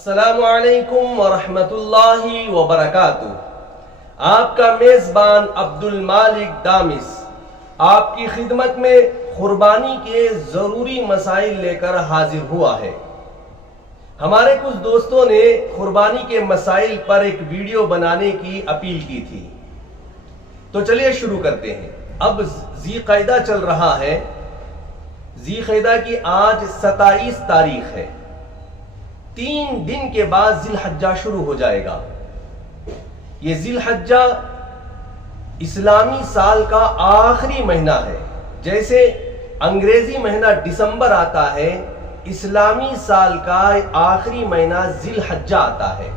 السلام علیکم ورحمۃ اللہ وبرکاتہ۔ آپ کا میزبان عبد المالک دامس آپ کی خدمت میں قربانی کے ضروری مسائل لے کر حاضر ہوا ہے۔ ہمارے کچھ دوستوں نے قربانی کے مسائل پر ایک ویڈیو بنانے کی اپیل کی تھی، تو چلیے شروع کرتے ہیں۔ اب ذی قعدہ چل رہا ہے، ذی قعدہ کی آج 27 تاریخ ہے۔ 3 دن کے بعد ذی الحجہ شروع ہو جائے گا۔ یہ ذی الحجہ اسلامی سال کا آخری مہینہ ہے۔ جیسے انگریزی مہینہ دسمبر آتا ہے، اسلامی سال کا آخری مہینہ ذی الحجہ آتا ہے۔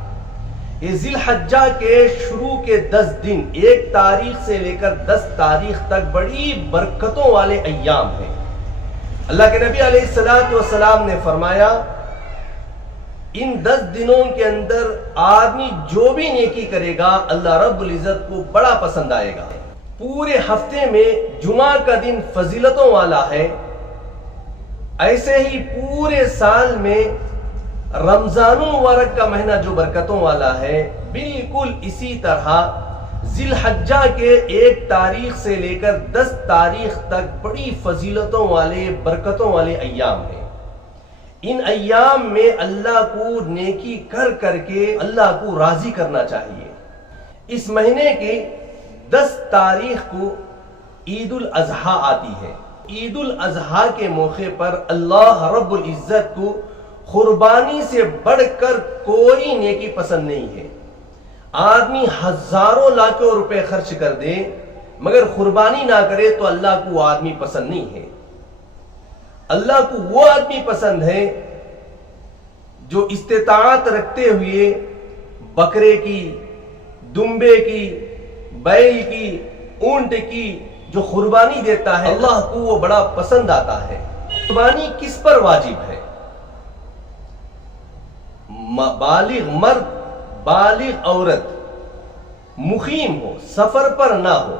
یہ ذی الحجہ کے شروع کے 10 دن 1 تاریخ سے لے کر 10 تاریخ تک بڑی برکتوں والے ایام ہیں۔ اللہ کے نبی علیہ السلام نے فرمایا، ان 10 دنوں کے اندر آدمی جو بھی نیکی کرے گا اللہ رب العزت کو بڑا پسند آئے گا۔ پورے ہفتے میں جمعہ کا دن فضیلتوں والا ہے، ایسے ہی پورے سال میں رمضان المبارک کا مہینہ جو برکتوں والا ہے، بالکل اسی طرح ذی الحجہ کے 1 تاریخ سے لے کر 10 تاریخ تک بڑی فضیلتوں والے برکتوں والے ایام ہیں۔ ان ایام میں اللہ کو نیکی کر کر کے اللہ کو راضی کرنا چاہیے۔ اس مہینے کی 10 تاریخ کو عید الاضحیٰ آتی ہے۔ عید الاضحیٰ کے موقع پر اللہ رب العزت کو قربانی سے بڑھ کر کوئی نیکی پسند نہیں ہے۔ آدمی ہزاروں لاکھوں روپے خرچ کر دے مگر قربانی نہ کرے تو اللہ کو وہ آدمی پسند نہیں ہے۔ اللہ کو وہ آدمی پسند ہے جو استطاعت رکھتے ہوئے بکرے کی، دمبے کی، بیل کی، اونٹ کی جو قربانی دیتا ہے، اللہ کو وہ بڑا پسند آتا ہے۔ قربانی کس پر واجب ہے؟ بالغ مرد، بالغ عورت مقیم ہو، سفر پر نہ ہو،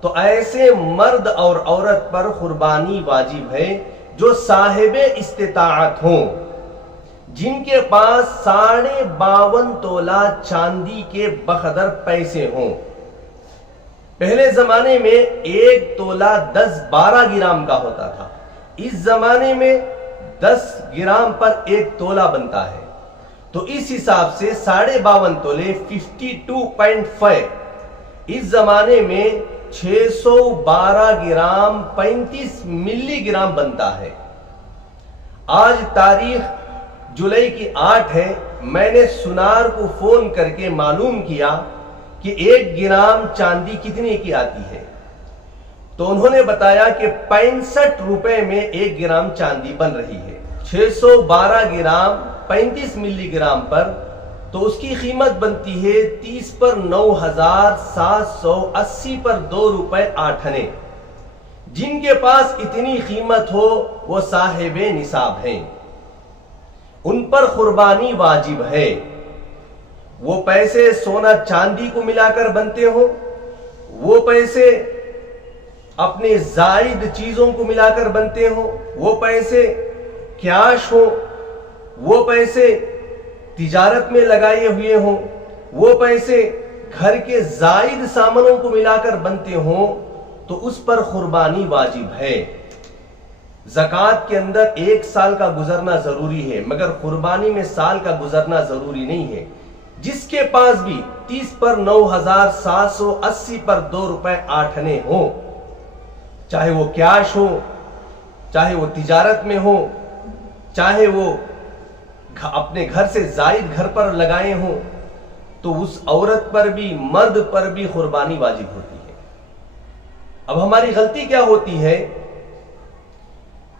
تو ایسے مرد اور عورت پر قربانی واجب ہے جو صاحب استطاعت ہوں، جن کے پاس 52.5 تولہ چاندی کے بقدر پیسے ہوں۔ پہلے زمانے میں 1 تولہ 10-12 گرام کا ہوتا تھا، اس زمانے میں 10 گرام پر 1 تولہ بنتا ہے، تو اس حساب سے 52.5 تولے 52.5 اس زمانے میں 612 گرام 35 ملی گرام بنتا ہے۔ آج تاریخ جولائی کی 8 ہے۔ میں نے سنار کو فون کر کے معلوم کیا کہ 1 گرام چاندی کتنے کی آتی ہے، تو انہوں نے بتایا کہ 65 روپے میں 1 گرام چاندی بن رہی ہے۔ 612 گرام 35 ملی گرام پر تو اس کی قیمت بنتی ہے 30 پر 9,780 پر 2 روپے 8 آنے۔ جن کے پاس اتنی قیمت ہو وہ صاحب نصاب ہیں، ان پر قربانی واجب ہے۔ وہ پیسے سونا چاندی کو ملا کر بنتے ہوں، وہ پیسے اپنے زائد چیزوں کو ملا کر بنتے ہوں، وہ پیسے کیش ہوں، وہ پیسے تجارت میں لگائے ہوئے ہوں، وہ پیسے گھر کے زائد سامانوں کو ملا کر بنتے ہوں، تو اس پر قربانی واجب ہے۔ زکوٰۃ کے اندر 1 سال کا گزرنا ضروری ہے، مگر قربانی میں سال کا گزرنا ضروری نہیں ہے۔ جس کے پاس بھی 30 پر 9,780 پر 2 روپے 8 آنے ہوں، چاہے وہ کیش ہو، چاہے وہ تجارت میں ہو، چاہے وہ اپنے گھر سے زائد گھر پر لگائے ہوں، تو اس عورت پر بھی مرد پر بھی قربانی واجب ہوتی ہے۔ اب ہماری غلطی کیا ہوتی ہے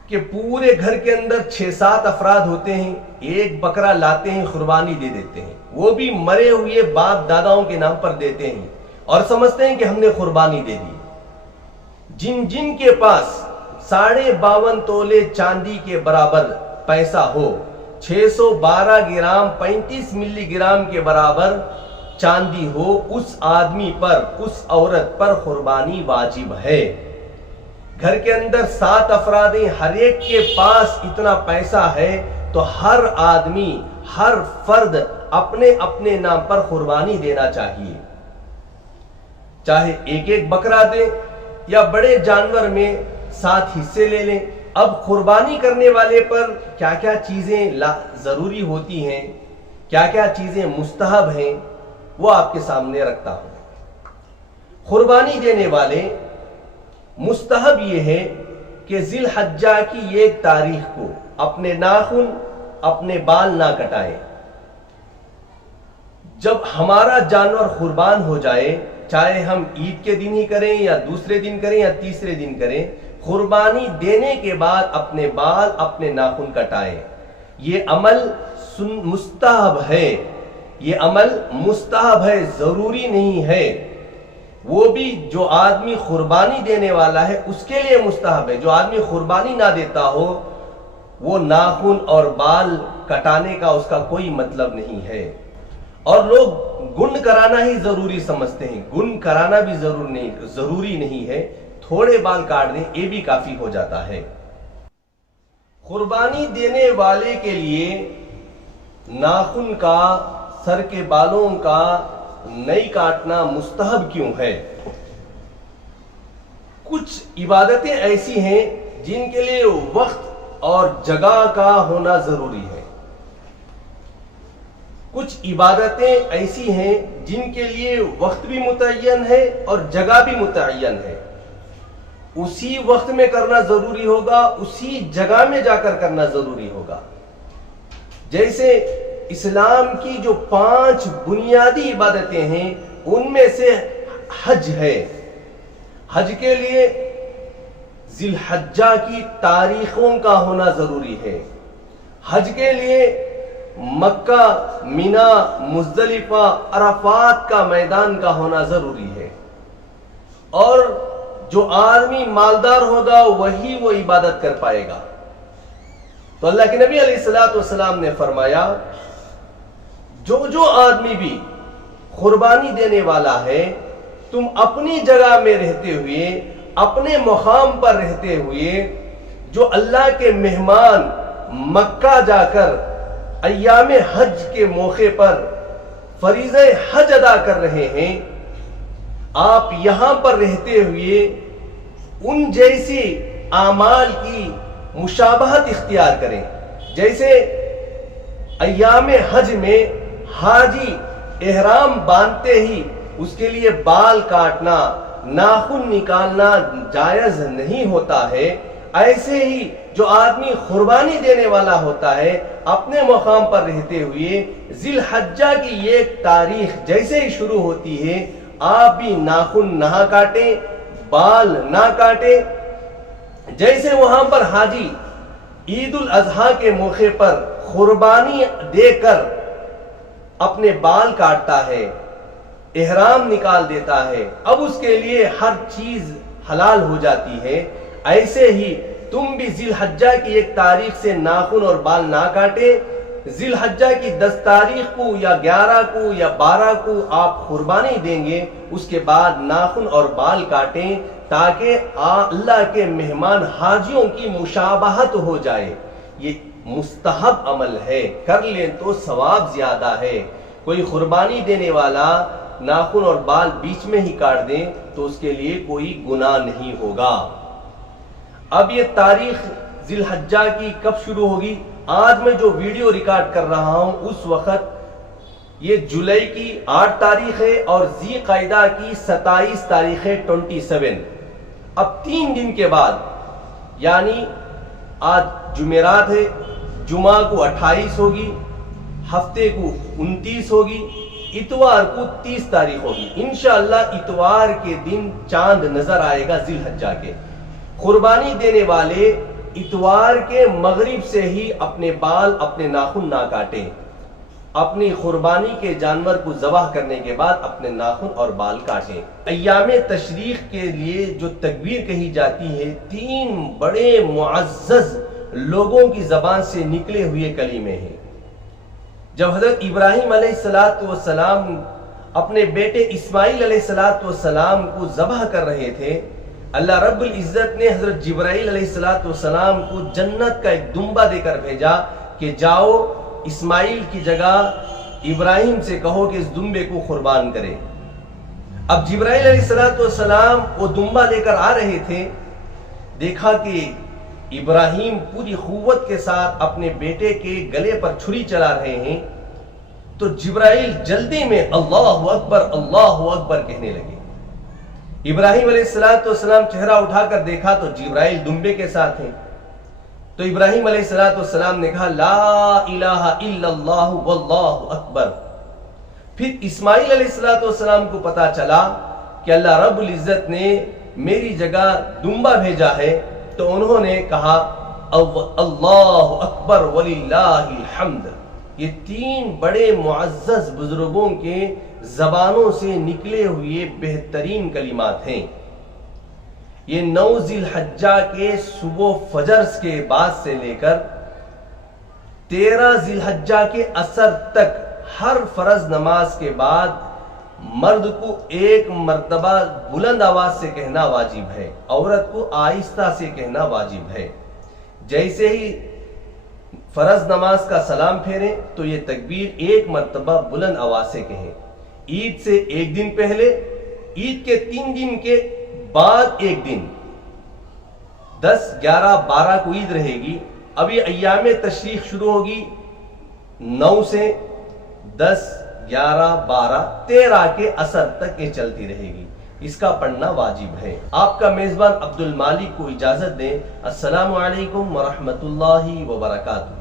کہ پورے گھر کے اندر 6-7 افراد ہوتے ہیں، 1 بکرا لاتے ہیں، قربانی دے دیتے ہیں، وہ بھی مرے ہوئے باپ داداؤں کے نام پر دیتے ہیں اور سمجھتے ہیں کہ ہم نے قربانی دے دی۔ جن کے پاس 52.5 تولے چاندی کے برابر پیسہ ہو، 612 گرام 35 ملی گرام کے برابر چاندی ہو، اس آدمی پر، اس عورت پر قربانی واجب ہے۔ گھر کے اندر 7 افراد ہیں، ہر ایک کے پاس اتنا پیسہ ہے، تو ہر آدمی ہر فرد اپنے اپنے نام پر قربانی دینا چاہیے، چاہے ایک ایک بکرا دیں یا بڑے جانور میں 7 حصے لے لیں۔ اب قربانی کرنے والے پر کیا کیا چیزیں ضروری ہوتی ہیں، کیا کیا چیزیں مستحب ہیں، وہ آپ کے سامنے رکھتا ہوں۔ قربانی دینے والے مستحب یہ ہے کہ ذی الحجہ کی 1 تاریخ کو اپنے ناخن اپنے بال نہ کٹائیں۔ جب ہمارا جانور قربان ہو جائے، چاہے ہم عید کے دن ہی کریں یا دوسرے دن کریں یا تیسرے دن کریں، قربانی دینے کے بعد اپنے بال اپنے ناخن کٹائیں۔ یہ عمل مستحب ہے، یہ عمل مستحب ہے، ضروری نہیں ہے۔ وہ بھی جو آدمی قربانی دینے والا ہے اس کے لیے مستحب ہے۔ جو آدمی قربانی نہ دیتا ہو وہ ناخن اور بال کٹانے کا اس کا کوئی مطلب نہیں ہے۔ اور لوگ گنڈ کرانا ہی ضروری سمجھتے ہیں، گنڈ کرانا بھی ضروری نہیں ہے، تھوڑے بال کاٹ دیں یہ بھی کافی ہو جاتا ہے۔ قربانی دینے والے کے لیے ناخن کا، سر کے بالوں کا نہیں کاٹنا مستحب کیوں ہے؟ کچھ عبادتیں ایسی ہیں جن کے لیے وقت اور جگہ کا ہونا ضروری ہے، کچھ عبادتیں ایسی ہیں جن کے لیے وقت بھی متعین ہے اور جگہ بھی متعین ہے، اسی وقت میں کرنا ضروری ہوگا، اسی جگہ میں جا کر کرنا ضروری ہوگا۔ جیسے اسلام کی جو 5 بنیادی عبادتیں ہیں ان میں سے حج ہے۔ حج کے لیے ذی الحجہ کی تاریخوں کا ہونا ضروری ہے۔ حج کے لیے مکہ، مینا، مزدلفہ، عرفات کا میدان کا ہونا ضروری ہے، اور جو آدمی مالدار ہوگا وہی وہ عبادت کر پائے گا۔ تو اللہ کے نبی علیہ الصلوۃ والسلام نے فرمایا جو آدمی بھی قربانی دینے والا ہے، تم اپنی جگہ میں رہتے ہوئے، اپنے مقام پر رہتے ہوئے، جو اللہ کے مہمان مکہ جا کر ایام حج کے موقع پر فریضہ حج ادا کر رہے ہیں، آپ یہاں پر رہتے ہوئے ان جیسی اعمال کی مشابہت اختیار کریں۔ جیسے ایام حج میں حاجی احرام باندھتے ہی اس کے لیے بال کاٹنا، ناخن نکالنا جائز نہیں ہوتا ہے، ایسے ہی جو آدمی قربانی دینے والا ہوتا ہے اپنے مقام پر رہتے ہوئے ذی الحجہ کی 1 تاریخ جیسے ہی شروع ہوتی ہے، آپ بھی ناخن نہ کاٹیں، بال نہ کاٹیں۔ جیسے وہاں پر حاجی عید الاضحیٰ کے موقع پر قربانی دے کر اپنے بال کاٹتا ہے، احرام نکال دیتا ہے، اب اس کے لیے ہر چیز حلال ہو جاتی ہے، ایسے ہی تم بھی ذی الحجہ کی 1 تاریخ سے ناخن اور بال نہ کاٹے، ذی الحجہ کی 10 تاریخ کو یا 11 کو یا 12 کو آپ قربانی دیں گے، اس کے بعد ناخن اور بال کاٹیں تاکہ اللہ کے مہمان حاجیوں کی مشابہت ہو جائے۔ یہ مستحب عمل ہے، کر لیں تو ثواب زیادہ ہے۔ کوئی قربانی دینے والا ناخن اور بال بیچ میں ہی کاٹ دیں تو اس کے لیے کوئی گناہ نہیں ہوگا۔ اب یہ تاریخ ذی الحجہ کی کب شروع ہوگی؟ آج میں جو ویڈیو ریکارڈ کر رہا ہوں اس وقت یہ جولائی کی 8 تاریخ ہے اور ذی قعدہ کی 27 تاریخ ہے، 27۔ اب 3 دن کے بعد، یعنی آج جمعرات ہے، جمعہ کو 28 ہوگی، ہفتے کو 29 ہوگی، اتوار کو 30 تاریخ ہوگی۔ انشاءاللہ اتوار کے دن چاند نظر آئے گا ذی الحجہ کے۔ قربانی دینے والے اتوار کے مغرب سے ہی اپنے بال، اپنے ناخن نہ کاٹیں۔ اپنی قربانی کے جانور کو ذبح کرنے کے بعد اپنے ناخن اور بال کاٹیں۔ ایام تشریق کے لیے جو تکبیر کہی جاتی ہے 3 بڑے معزز لوگوں کی زبان سے نکلے ہوئے کلمے ہیں۔ جب حضرت ابراہیم علیہ السلام اپنے بیٹے اسماعیل علیہ السلام کو ذبح کر رہے تھے، اللہ رب العزت نے حضرت جبرائیل علیہ السلام کو جنت کا ایک دمبا دے کر بھیجا کہ جاؤ اسماعیل کی جگہ ابراہیم سے کہو کہ اس دمبے کو قربان کرے۔ اب جبرائیل علیہ السلام وہ دمبا لے کر آ رہے تھے، دیکھا کہ ابراہیم پوری قوت کے ساتھ اپنے بیٹے کے گلے پر چھری چلا رہے ہیں، تو جبرائیل جلدی میں اللہ اکبر کہنے لگے۔ ابراہیم علیہ السلام چہرہ اٹھا کر دیکھا تو جبرائیل دمبے کے ساتھ ہیں، تو ابراہیم علیہ السلام نے کہا لا الہ الا اللہ واللہ اکبر۔ پھر اسماعیل علیہ السلام کو پتا چلا کہ اللہ رب العزت نے میری جگہ دمبا بھیجا ہے، تو انہوں نے کہا اللہ اکبر وللہ الحمد۔ یہ تین بڑے معزز بزرگوں کے زبانوں سے نکلے ہوئے بہترین کلمات ہیں۔ یہ 9 ذی الحجہ کے صبح فجر کے بعد سے لے کر 13 ذی الحجہ کے عصر تک ہر فرض نماز کے بعد مرد کو ایک مرتبہ بلند آواز سے کہنا واجب ہے، عورت کو آہستہ سے کہنا واجب ہے۔ جیسے ہی فرض نماز کا سلام پھیریں تو یہ تکبیر ایک مرتبہ بلند آواز سے کہیں۔ عید سے ایک دن پہلے، عید کے 3 دن کے بعد ایک دن، 10، 11، 12 کو عید رہے گی۔ اب یہ ایام تشریق شروع ہوگی 9 سے 10، 11، 12، 13 کے عصر تک یہ چلتی رہے گی، اس کا پڑھنا واجب ہے۔ آپ کا میزبان عبد المالک کو اجازت دیں۔ السلام علیکم ورحمۃ اللہ وبرکاتہ۔